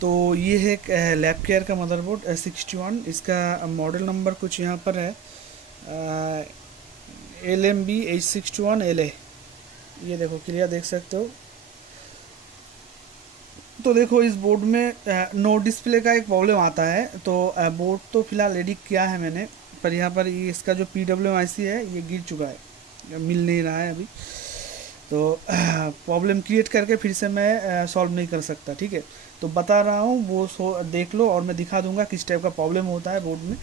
तो ये है एक लैब केयर का मदरबोर्ड S61। इसका मॉडल नंबर कुछ यहाँ पर है LMB H61LA। ये देखो क्लियर देख सकते हो। तो देखो इस बोर्ड में नो डिस्प्ले का एक प्रॉब्लम आता है। तो बोर्ड तो फिलहाल रेडी किया है मैंने, पर यहाँ पर ये इसका जो PWM IC है ये गिर चुका है, मिल नहीं रहा है अभी। तो प्रॉब्लम क्रिएट करके फिर से मैं सॉल्व नहीं कर सकता, ठीक है। तो बता रहा हूँ वो देख लो और मैं दिखा दूंगा किस टाइप का प्रॉब्लम होता है बोर्ड में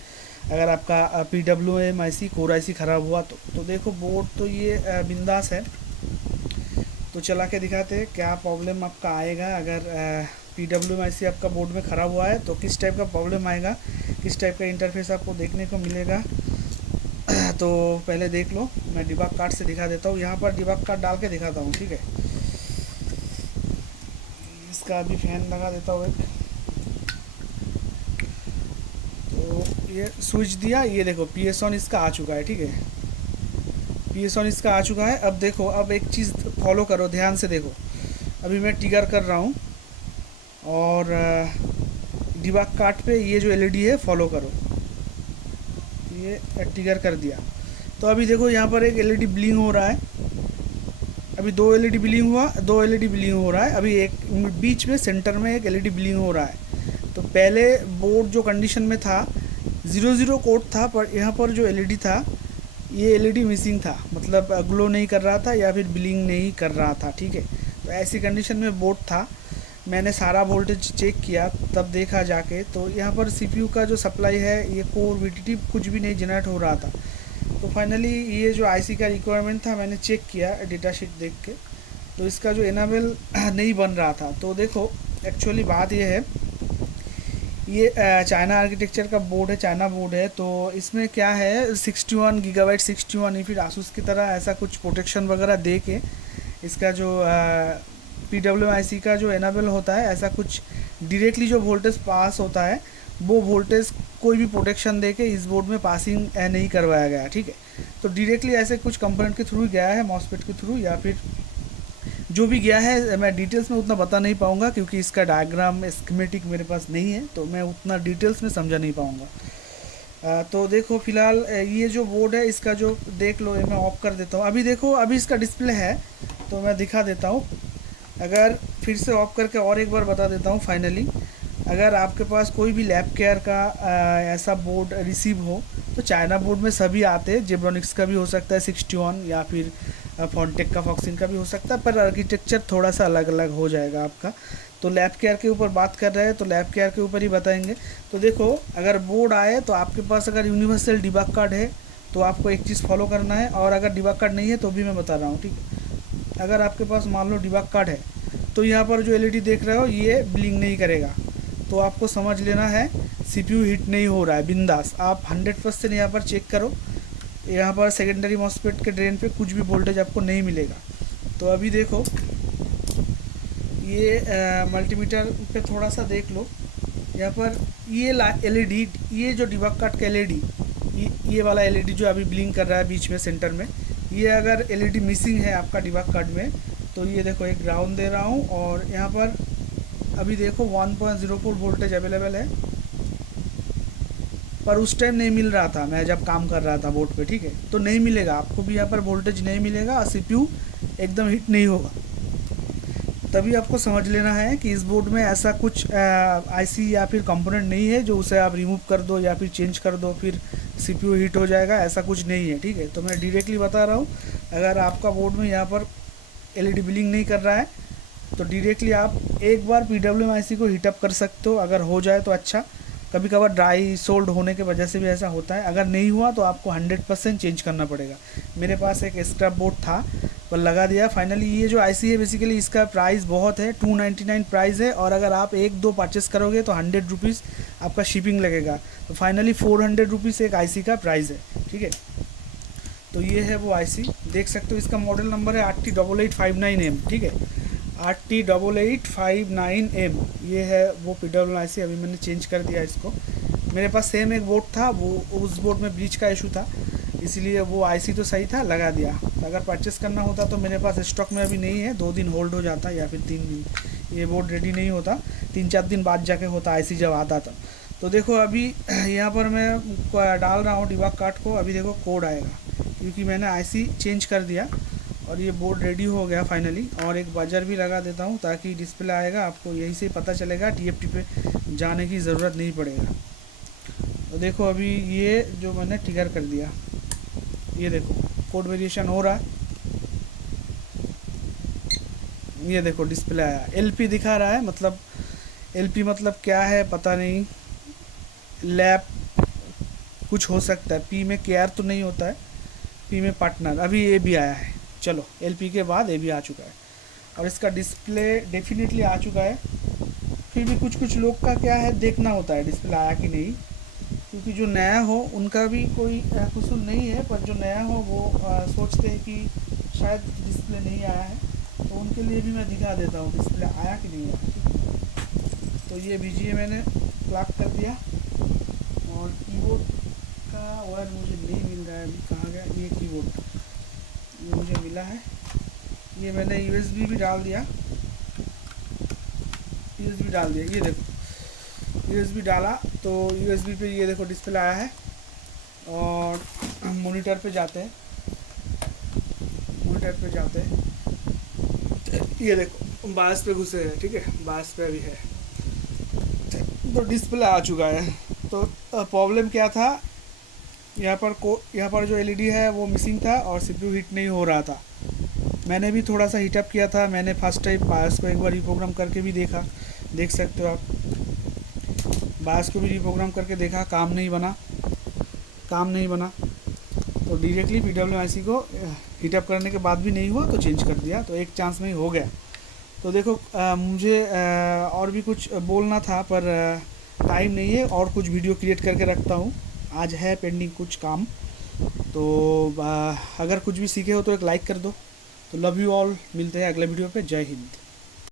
अगर आपका PWM IC कोर IC ख़राब हुआ तो देखो बोर्ड तो ये बिंदास है। तो चला के दिखाते हैं क्या प्रॉब्लम आपका आएगा अगर PWM IC आपका बोर्ड में ख़राब हुआ है, तो किस टाइप का प्रॉब्लम आएगा, किस टाइप का इंटरफेस आपको देखने को मिलेगा। तो पहले देख लो, मैं डिबग कार्ड से दिखा देता हूँ। यहाँ पर डिबग कार्ड डाल के दिखाता हूँ, ठीक है। इसका अभी फैन लगा देता हूँ एक। तो ये स्विच दिया, ये देखो PS ऑन इसका आ चुका है, ठीक है। PS ऑन इसका आ चुका है। अब देखो, अब एक चीज़ फॉलो करो, ध्यान से देखो। अभी मैं ट्रिगर कर रहा हूँ और डिबग कार्ड पे ये जो LED है फॉलो करो, ये ट्रिगर कर दिया। तो अभी देखो यहाँ पर एक LED ब्लिंक हो रहा है। अभी दो LED ब्लिंक हुआ, दो LED ब्लिंक हो रहा है। अभी एक बीच में सेंटर में एक LED ब्लिंक हो रहा है। तो पहले बोर्ड जो कंडीशन में था 00 कोड था, पर यहाँ पर जो LED था ये LED मिसिंग था, मतलब ग्लो नहीं कर रहा था या फिर ब्लिंक नहीं कर रहा था, ठीक है। तो ऐसी कंडीशन में बोर्ड था। मैंने सारा वोल्टेज चेक किया तब देखा जाके, तो यहाँ पर CPU का जो सप्लाई है ये कोर VTT कुछ भी नहीं जनरेट हो रहा था। तो फाइनली ये जो IC का रिक्वायरमेंट था मैंने चेक किया डेटा शीट देख के, तो इसका जो इनेबल नहीं बन रहा था। तो देखो एक्चुअली बात ये है, ये चाइना आर्किटेक्चर का बोर्ड है, चाइना बोर्ड है। तो इसमें क्या है 61 गीगाबाइट 61 या फिर आसूस की तरह ऐसा कुछ प्रोटेक्शन वगैरह दे के इसका जो PWM IC का जो इनेबल होता है, ऐसा कुछ डायरेक्टली जो वोल्टेज पास होता है वो वोल्टेज कोई भी प्रोटेक्शन दे के इस बोर्ड में पासिंग नहीं करवाया गया, ठीक है। तो डायरेक्टली ऐसे कुछ कंपोनेंट के थ्रू गया है, मॉसफेट के थ्रू या फिर जो भी गया है। मैं डिटेल्स में उतना बता नहीं पाऊँगा क्योंकि इसका डायग्राम स्कीमेटिक मेरे पास नहीं है, तो मैं उतना डिटेल्स में समझा नहीं पाऊँगा। तो देखो फिलहाल ये जो बोर्ड है इसका जो देख लो, ये मैं ऑफ कर देता हूँ। अभी देखो अभी इसका डिस्प्ले है तो मैं दिखा देता हूँ। अगर फिर से ऑफ करके और एक बार बता देता हूँ फाइनली, अगर आपके पास कोई भी लैब केयर का ऐसा बोर्ड रिसीव हो, तो चाइना बोर्ड में सभी आते हैं। जेब्रॉनिक्स का भी हो सकता है 61 या फिर फॉन्टेक का फॉक्सिन का भी हो सकता है, पर आर्किटेक्चर थोड़ा सा अलग अलग हो जाएगा आपका। तो लैब केयर के ऊपर बात कर रहे हैं तो लैब केयर के ऊपर ही बताएंगे। तो देखो अगर बोर्ड आए तो आपके पास अगर यूनिवर्सल डिबग कार्ड है तो आपको एक चीज़ फॉलो करना है, और अगर डिबग कार्ड नहीं है तो भी मैं बता रहा हूँ, ठीक है। अगर आपके पास मान लो डिबग कार्ड है तो यहाँ पर जो LED देख रहे हो ये ब्लिंक नहीं करेगा, तो आपको समझ लेना है CPU हीट नहीं हो रहा है, बिंदास। आप 100% यहाँ पर चेक करो, यहाँ पर सेकेंडरी मॉसफेट के ड्रेन पे कुछ भी वोल्टेज आपको नहीं मिलेगा। तो अभी देखो ये मल्टीमीटर पे थोड़ा सा देख लो, यहाँ पर ये LED, ये जो डिबग कार्ड का LED, ये वाला LED जो अभी ब्लिंक कर रहा है बीच में सेंटर में, ये अगर LED मिसिंग है आपका डिबग कार्ड में, तो ये देखो एक ग्राउंड दे रहा हूँ और यहाँ पर अभी देखो 1.04 वोल्टेज अवेलेबल है, पर उस टाइम नहीं मिल रहा था मैं जब काम कर रहा था बोर्ड पे, ठीक है। तो नहीं मिलेगा आपको भी, यहाँ पर वोल्टेज नहीं मिलेगा और CPU एकदम हिट नहीं होगा। तभी आपको समझ लेना है कि इस बोर्ड में ऐसा कुछ IC या फिर कंपोनेंट नहीं है जो उसे आप रिमूव कर दो या फिर चेंज कर दो फिर CPU हीट हो जाएगा, ऐसा कुछ नहीं है, ठीक है। तो मैं डायरेक्टली बता रहा हूँ, अगर आपका बोर्ड में यहाँ पर LED ब्लिंक नहीं कर रहा है तो डायरेक्टली आप एक बार PWM IC को हीटअप कर सकते हो, अगर हो जाए तो अच्छा। कभी कभार ड्राई सोल्ड होने के वजह से भी ऐसा होता है। अगर नहीं हुआ तो आपको 100% चेंज करना पड़ेगा। मेरे पास एक स्क्रैप बोर्ड था, पर लगा दिया फाइनली। ये जो IC है बेसिकली इसका प्राइस बहुत है, 299 प्राइस है, और अगर आप एक दो परचेस करोगे तो 100 रुपीज़ आपका शिपिंग लगेगा। तो फाइनली 400 रुपीज़ एक IC का प्राइस है, ठीक है। तो ये है वो IC, देख सकते हो। इसका मॉडल नंबर है RT8859M, ठीक है, RT8859M। ये है वो PWM IC, अभी मैंने चेंज कर दिया इसको। मेरे पास सेम एक बोर्ड था, वो उस बोर्ड में ब्लीच का इशू था, इसलिए वो IC तो सही था, लगा दिया। अगर परचेस करना होता तो मेरे पास स्टॉक में अभी नहीं है, 2 दिन होल्ड हो जाता या फिर 3 दिन, ये बोर्ड रेडी नहीं होता, 3-4 दिन बाद जाके होता आईसी जब आता था। तो देखो अभी यहाँ पर मैं डाल रहा हूँ डिबग कार्ड को, अभी देखो कोड आएगा क्योंकि मैंने आईसी चेंज कर दिया और ये बोर्ड रेडी हो गया फाइनली। और एक बजर भी लगा देता हूँ ताकि डिस्प्ले आएगा, आपको यहीं से पता चलेगा, टीएफटी पे जाने की ज़रूरत नहीं पड़ेगा। तो देखो अभी ये जो मैंने ट्रिगर कर दिया, ये देखो कोड वेरिएशन हो रहा है, ये देखो डिस्प्ले आया, एलपी दिखा रहा है। मतलब एलपी मतलब क्या है पता नहीं, लैब कुछ हो सकता है, पी में केयर तो नहीं होता है, पी में पार्टनर। अभी ए भी आया है, चलो एलपी के बाद ए भी आ चुका है और इसका डिस्प्ले डेफिनेटली आ चुका है। फिर भी कुछ कुछ लोग का क्या है, देखना होता है डिस्प्ले आया कि नहीं, क्योंकि जो नया हो उनका भी कोई कसूर नहीं है, पर जो नया हो वो सोचते हैं कि शायद डिस्प्ले नहीं आया है, तो उनके लिए भी मैं दिखा देता हूँ डिस्प्ले आया कि नहीं आया। तो ये बीजीए मैंने क्लॉक कर दिया और कीबोर्ड का वायर मुझे नहीं मिल रहा है, अभी कहाँ गया ये कीबोर्ड, ये मुझे मिला है। ये मैंने यूएसबी भी डाल दिया, यूएसबी डाल दिया, ये देखो यूएसबी डाला तो यूएसबी पे ये देखो डिस्प्ले आया है। और मॉनिटर पे जाते हैं, मॉनिटर पे जाते हैं, ये देखो बायस पे घुसे हैं, ठीक है, बायस पे अभी है, तो डिस्प्ले आ चुका है। तो प्रॉब्लम क्या था, यहाँ पर जो एलईडी है वो मिसिंग था और सीपीयू हीट नहीं हो रहा था। मैंने भी थोड़ा सा हीटअप किया था, मैंने फर्स्ट टाइम बायस को एक बार रिप्रोग्राम करके भी देखा, देख सकते हो आप, बायस को भी रिप्रोग्राम करके देखा, काम नहीं बना। तो डायरेक्टली PWMIC को हीटअप करने के बाद भी नहीं हुआ तो चेंज कर दिया, तो एक चांस में ही हो गया। तो देखो मुझे और भी कुछ बोलना था पर टाइम नहीं है, और कुछ वीडियो क्रिएट करके रखता हूँ, आज है पेंडिंग कुछ काम। तो अगर कुछ भी सीखे हो तो एक लाइक कर दो। तो लव यू ऑल, मिलते हैं अगले वीडियो पे, जय हिंद।